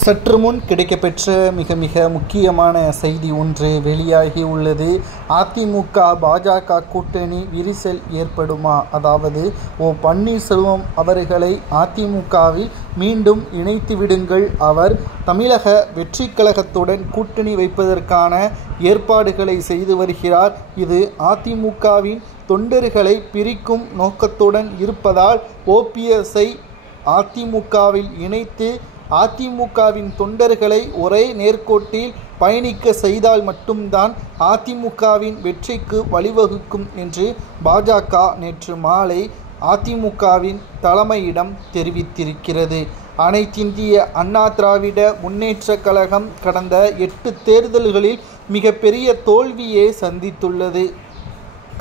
சற்று முன் கிடைக்கப்பெற்ற மிக முக்கியமான செய்தி ஒன்று வெளியாகி உள்ளது. அதிமுக பாஜக கூட்டணி விரிசல் ஏற்படுமா? அதாவது பன்னீர்செல்வம் அவர்களை அதிமுகவில் மீண்டும் இணைத்து விடுங்கள், அவர் தமிழக வெற்றி கழகத்துடன் கூட்டணி வைப்பதற்கான ஏற்பாடுகளை செய்து வருகிறார். இது அதிமுகவின் தொண்டர்களை பிரிக்கும் நோக்கத்துடன் இருப்பதால் ஓபிஎஸ்ஐ அதிமுகவில் இணைத்து அதிமுகவின் தொண்டர்களை ஒரே நேர்கோட்டில் பயணிக்க செய்தால் மட்டும்தான் அதிமுகவின் வெற்றிக்கு வழிவகுக்கும் என்று பாஜக நேற்று மாலை அதிமுகவின் தலைமையிடம் தெரிவித்திருக்கிறது. அனைத்திந்திய அண்ணா திராவிட முன்னேற்றக் கழகம் கடந்த 8 தேர்தல்களில் மிகப்பெரிய தோல்வியை சந்தித்துள்ளது.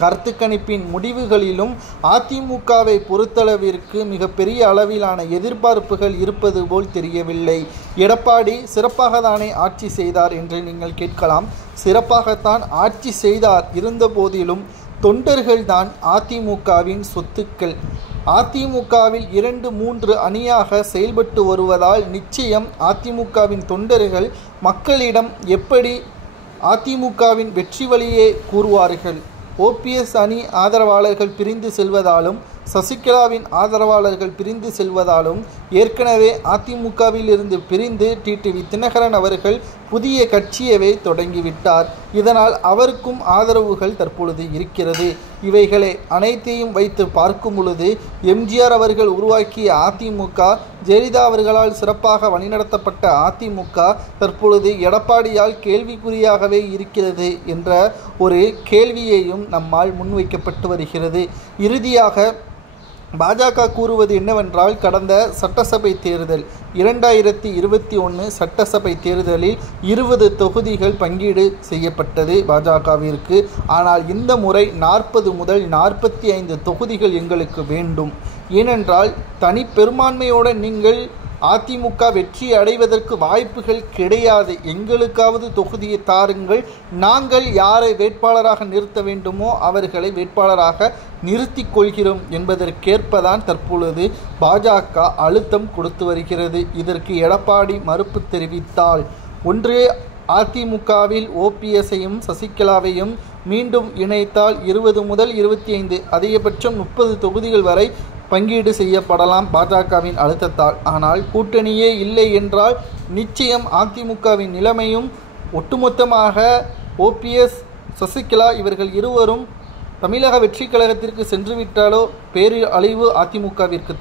கருத்து கணிப்பின் முடிவுகளிலும் அதிமுகவை பொறுத்தளவிற்கு மிகப்பெரிய அளவிலான எதிர்பார்ப்புகள் இருப்பது போல் தெரியவில்லை. எடப்பாடி சிறப்பாகத்தானே ஆட்சி செய்தார் என்று நீங்கள் கேட்கலாம். சிறப்பாகத்தான் ஆட்சி செய்தார். இருந்த போதிலும் தொண்டர்கள்தான் அதிமுகவின் சொத்துக்கள். அதிமுகவில் 2-3 அணியாக செயல்பட்டு வருவதால் நிச்சயம் அதிமுகவின் தொண்டர்கள் மக்களிடம் எப்படி அதிமுகவின் வெற்றி வழியே கூறுவார்கள்? ஓபிஎஸ் அணி ஆதரவாளர்கள் பிரிந்து செல்வதாலும் சசிகலாவின் ஆதரவாளர்கள் பிரிந்து செல்வதாலும் ஏற்கனவே அதிமுகவில் இருந்து பிரிந்து டிடிவி தினகரன் அவர்கள் புதிய கட்சியவே தொடங்கிவிட்டார். இதனால் அவருக்கும் ஆதரவுகள் தற்பொழுது இருக்கிறது. இவைகளை அனைத்தையும் வைத்து பார்க்கும் பொழுது எம்ஜிஆர் அவர்கள் உருவாக்கிய அதிமுக, ஜெயலலிதா அவர்களால் சிறப்பாக வழிநடத்தப்பட்ட அதிமுக தற்பொழுது எடப்பாடியால் கேள்விக்குறியாகவே இருக்கிறது என்ற ஒரு கேள்வியையும் நம்மால் முன்வைக்கப்பட்டு வருகிறது. இறுதியாக பாஜக கூறுவது என்னவென்றால், கடந்த சட்டசபை தேர்தல் 2021 சட்டசபை தேர்தலில் 20 தொகுதிகள் பங்கீடு செய்யப்பட்டது பாஜகவிற்கு. ஆனால் இந்த முறை 40 முதல் 45 தொகுதிகள் எங்களுக்கு வேண்டும். ஏனென்றால் தனி பெரும்பான்மையோடு நீங்கள் அதிமுக வெற்றி அடைவதற்கு வாய்ப்புகள் கிடையாது. எங்களுக்காவது தொகுதியை தாருங்கள், நாங்கள் யாரை வேட்பாளராக நிறுத்த வேண்டுமோ அவர்களை வேட்பாளராக நிறுத்திக் கொள்கிறோம் என்பதற்கேற்பதான் தற்பொழுது பாஜக அழுத்தம் கொடுத்து வருகிறது. இதற்கு எடப்பாடி மறுப்பு தெரிவித்தால், ஒன்று அதிமுகவில் ஓபிஎஸ்ஐயும் சசிகலாவையும் மீண்டும் இணைத்தால் 20 முதல் 25 அதிகபட்சம் 30 தொகுதிகள் வரை பங்கீடு செய்யப்படலாம் பாஜகவின் அழுத்தத்தால். ஆனால் கூட்டணியே இல்லை என்றால் நிச்சயம் அதிமுகவின் நிலைமையும் ஒட்டுமொத்தமாக ஓபிஎஸ் சசிகலா இவர்கள் இருவரும் தமிழக வெற்றி கழகத்திற்கு சென்றுவிட்டாலோ பேரழிவு அதிமுகவிற்கு.